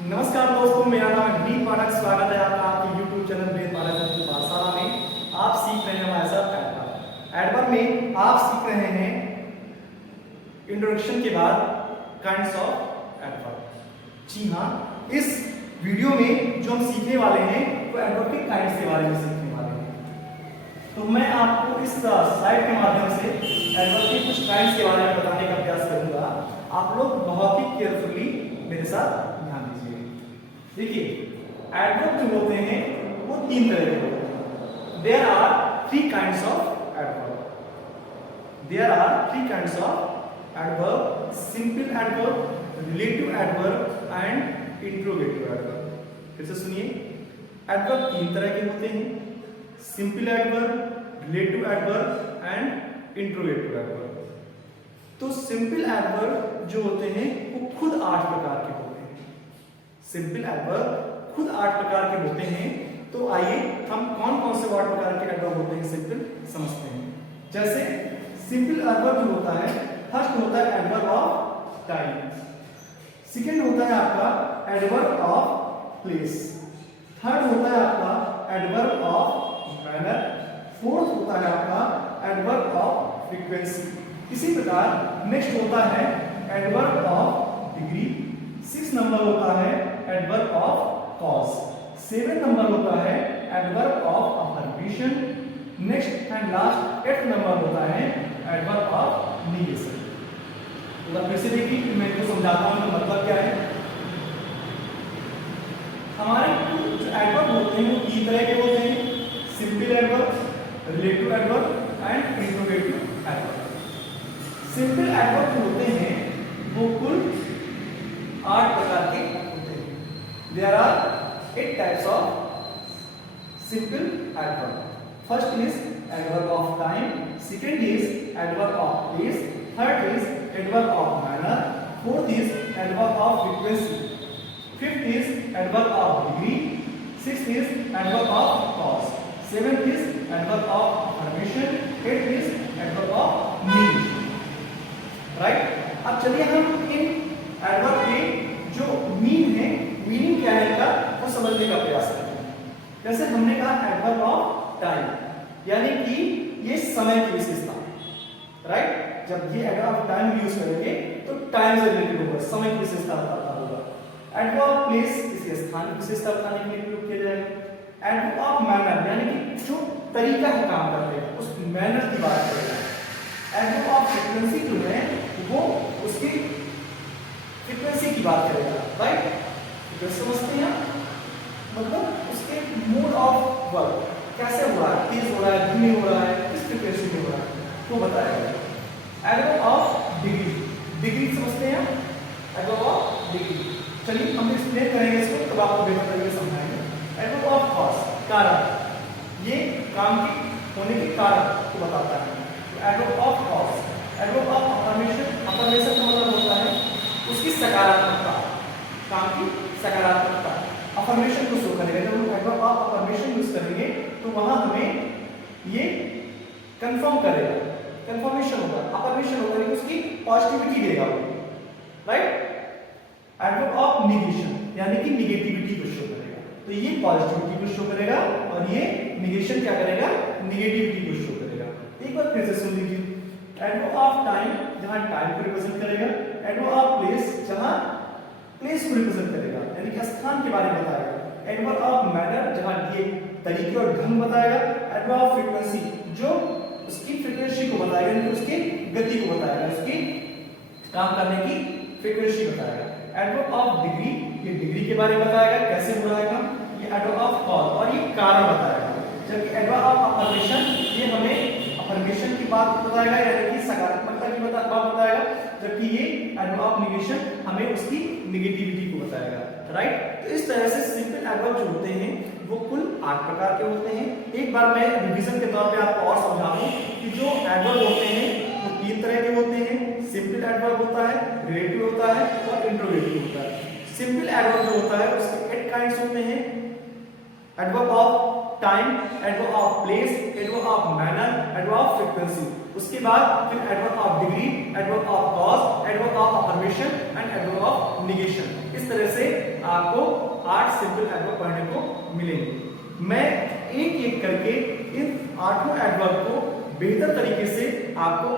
नमस्कार दोस्तों, मेरा नाम है ग्रीन पाठक। स्वागत है आपका आपके YouTube चैनल ग्रीन पाठक की पाठशाला में। आप सीख रहे हैं हमारे साथ एडवर्ब। एडवर्ब में आप सीख रहे हैं इंट्रोडक्शन के बाद काइंड्स ऑफ एडवर्ब। जी हाँ, इस वीडियो में जो हम सीखने वाले हैं वो एडवर्ब के काइंड्स के बारे में सीखने वाले हैं। तो मैं आपको इस स्लाइड के माध्यम से एडवर्ब के कुछ काइंड्स के बारे में बताने का प्रयास करूंगा। आप लोग बहुत ही केयरफुली मेरे साथ ध्यान दीजिए। देखिए, एडवर्ब जो होते हैं वो तीन तरह के होते हैं। There are three kinds of adverb. There are three kinds of adverb: simple adverb, relative adverb and interrogative adverb. फिर से सुनिए, एडवर्ब तीन तरह के होते हैं: simple adverb, relative adverb and interrogative adverb. तो सिंपल एडवर्ब जो होते हैं वो खुद 8 प्रकार के होते हैं। सिंपल एडवर्ब खुद 8 प्रकार के होते हैं। तो आइए हम कौन कौन से 8 प्रकार के एडवर्ब होते हैं सिंपल समझते हैं। जैसे सिंपल एडवर्ब जो होता है, फर्स्ट होता है एडवर्ब ऑफ टाइम, सेकंड होता है आपका एडवर्ब ऑफ प्लेस, थर्ड होता है आपका एडवर्ब ऑफ मैनर, फोर्थ होता है आपका एडवर्ब ऑफ फ्रीक्वेंसी। इसी प्रकार नेक्स्ट होता है एडवर्ब ऑफ डिग्री, 6 नंबर होता है एडवर्ब ऑफ कॉज, 7 नंबर होता है adverb of affirmation, next and last 8 number होता है एडवर्ब ऑफ निगेशन। तो फिर से देखिए, मैं इसको समझाता हूं तो मतलब क्या है। हमारे जो एडवर्ब होते हैं वो तीन तरह के होते हैं: simple adverb, relative adverb and interrogative adverb. Simple adverb जो होते हैं वो कुल 8 प्रकार के होते हैं। There are 8 types of simple adverb. First is adverb of time, second is adverb of place, third is adverb of manner, fourth is adverb of frequency, fifth is adverb of degree, sixth is adverb of cause, seventh is adverb of affirmation, eighth is adverb of negation. Right. अब चलिए हम इन adverb के जो meaning क्या है इनका वो समझने का प्रयास करते हैं। जैसे हमने कहा एडवर्ब ऑफ टाइम, यानी कि ये समय की विशेषता। राइट। जब ये एडवर्ब ऑफ टाइम यूज करेंगे तो टाइम से रिलेटेड होगा, समय की विशेषता बताता होगा। एडवर्ब ऑफ प्लेस इसके स्थान की विशेषता बताने के लिए प्रयोग किया जाएगा। एडवर्ब ऑफ मैनर यानी कि जो तरीका है काम करने का, उस मैनर की बात करेगा। एडवर्ब ऑफ फ्रीक्वेंसी जो है वो उसकी फ्रीक्वेंसी की बात करेगा। राइट। तो समझते हैं, मतलब उसके मोड ऑफ वर्क कैसे हो रहा है, तेज हो रहा है, धीमे हो रहा है, किस फ्रीक्वेंसी में हो रहा है वो बताएगा। एडवर्ब ऑफ डिग्री, डिग्री समझते हैं, एडवर्ब ऑफ डिग्री। चलिए हम एक्सप्लेन करेंगे इसको, तब आपको बेहतर तरीके से समझाएंगे। एडवर्ब ऑफ कॉज, कारण, ये काम के होने के कारण को बताता है। Adverb of cause, adverb of affirmation, affirmation का मतलब होता है उसकी सकारात्मकता, काम की सकारात्मकता, अफर्मेशन को शो करेगा। जब हम एडवर्ब ऑफ अफर्मेशन यूज करेंगे तो वहां हमें ये कंफर्म करेगा, कंफर्मेशन होगा, अफर्मेशन होगा कि उसकी पॉजिटिविटी देगा वो। राइट। एडवर्ब ऑफ निगेशन यानी कि निगेटिविटी को शो करेगा, तो ये पॉजिटिविटी को शो करेगा और ये निगेशन क्या करेगा, निगेटिविटी को शो करेगा। एक बार फिर से सुन लीजिए। एडवर्ब ऑफ टाइम जहां टाइम को रिप्रेजेंट करेगा, एडवर्ब ऑफ प्लेस जहां प्लेस को रिप्रेजेंट करेगा यानी कि स्थान के बारे में बताएगा, एडवर्ब ऑफ मैनर जहां ये तरीके और ढंग बताएगा, एडवर्ब ऑफ फ्रीक्वेंसी जो उसकी फ्रीक्वेंसी को बताएगा यानी उसकी गति को बताएगा, उसकी काम करने की फ्रीक्वेंसी बताएगा। एडवर्ब ऑफ डिग्री ये डिग्री के बारे में बताएगा, कैसे हो रहा है काम। ये एडवर्ब ऑफ कॉज और ये कारण बताएगा। जबकि एडवर्ब ऑफ अफर्मेशन ये हमें अफर्मेशन की बात बताएगा यानी कि सकारात्मकता की बात बताएगा, जबकि ये एडवर्ब ऑफ निगेशन हमें उसकी निगेटिविटी को बताएगा। राइट। तो इस तरह से सिंपल एडवर्ब जो होते हैं वो कुल 8 प्रकार के होते हैं। एक बार मैं रिवीजन के तौर पे आपको और समझा दूं कि जो एडवर्ब होते हैं वो 3 तरह के होते हैं: सिंपल एडवर्ब होता है, रिलेटिव होता है और इंट्रोगेटिव होता है। सिंपल एडवर्ब जो होता है उसके 8 काइंड्स होते हैं: adverb of time, adverb of place, adverb of manner, adverb of frequency. उसके बाद फिर adverb of degree, adverb of cause, adverb of affirmation and adverb of negation. इस तरह से आपको 8 सिंपल एडवर्ब पढ़ने को मिलेंगे। मैं एक एक करके इन 8 एडवर्ब को बेहतर तरीके से आपको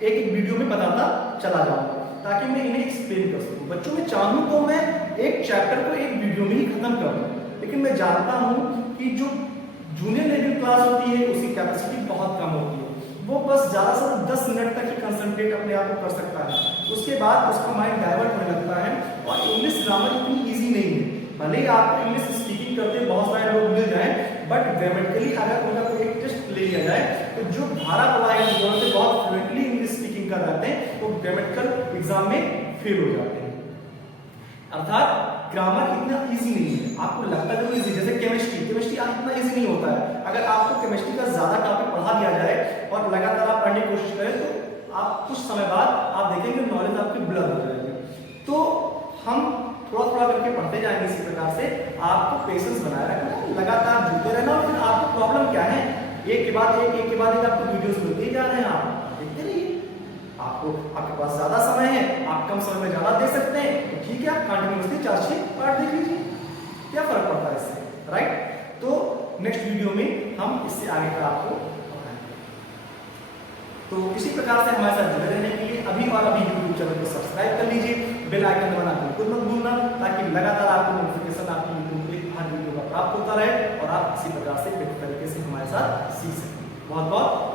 एक एक वीडियो में बताता चला जाऊंगा ताकि मैं इन्हें एक्सप्लेन कर सकूं। बच्चों में चाहूं तो मैं एक चैप्टर को एक वीडियो में ही खत्म कर दूं, लेकिन मैं जानता हूं कि जो जूनियर लेवल क्लास होती है उसकी कैपेसिटी बहुत कम होती है, वो बस ज़्यादा से 10 मिनट तक ही कंसंट्रेट अपने आप को कर सकता है, उसके बाद उसका माइंड डाइवर्ट होने लगता है। और इंग्लिश ग्रामर इतनी ईजी नहीं है, भले ही आपको इंग्लिश स्पीकिंग करते बहुत सारे लोग मिल जाएं, बट ग्रामेटिकली अगर उनका कोई एक टेस्ट ले लिया जाए तो जो 12 पढ़ा है जो बहुत फ्लुएंटली इंग्लिश स्पीकिंग कर जाते हैं वो ग्रामेटिकल एग्जाम में फेल हो जाते हैं। अर्थात ग्रामर इतना इजी नहीं है, आपको लगता है इजी, जैसे केमिस्ट्री इतना इजी नहीं होता है। अगर आपको केमिस्ट्री का ज्यादा टॉपिक पढ़ा दिया जाए और लगातार आप पढ़ने की कोशिश करें तो आप कुछ समय बाद आप देखेंगे नॉलेज आपकी ब्लर हो जाएगी। तो हम थोड़ा थोड़ा करके पढ़ते जाएंगे, इसी प्रकार से आपको पेशेंस बनाए रखना है, लगातार जुड़ते रहना। और फिर आपको प्रॉब्लम क्या है, एक के बाद एक आपको वीडियोस मिलते ही जा रहे हैं, आप देखते रहिए। आपके पास ज्यादा समय है, आप कम समय में ज्यादा दे सकते हैं, तो ठीक है आप कंटिन्यूअसली 4 पार्ट देख लीजिए, क्या फर्क पड़ता है इससे, राइट। तो नेक्स्ट वीडियो में हम इससे आगे का आपको बताएंगे। तो इसी प्रकार से हमारे साथ जुड़े रहने के लिए अभी यूट्यूब चैनल को सब्सक्राइब कर लीजिए, बेल आइकन दबाना बिल्कुल मत भूलना, ताकि लगातार आपको नोटिफिकेशन आपकी यूट्यूब पे हर वीडियो का प्राप्त होता रहे और आप इसी प्रकार से बेहतर तरीके से हमारे साथ सीख सकें। बहुत बहुत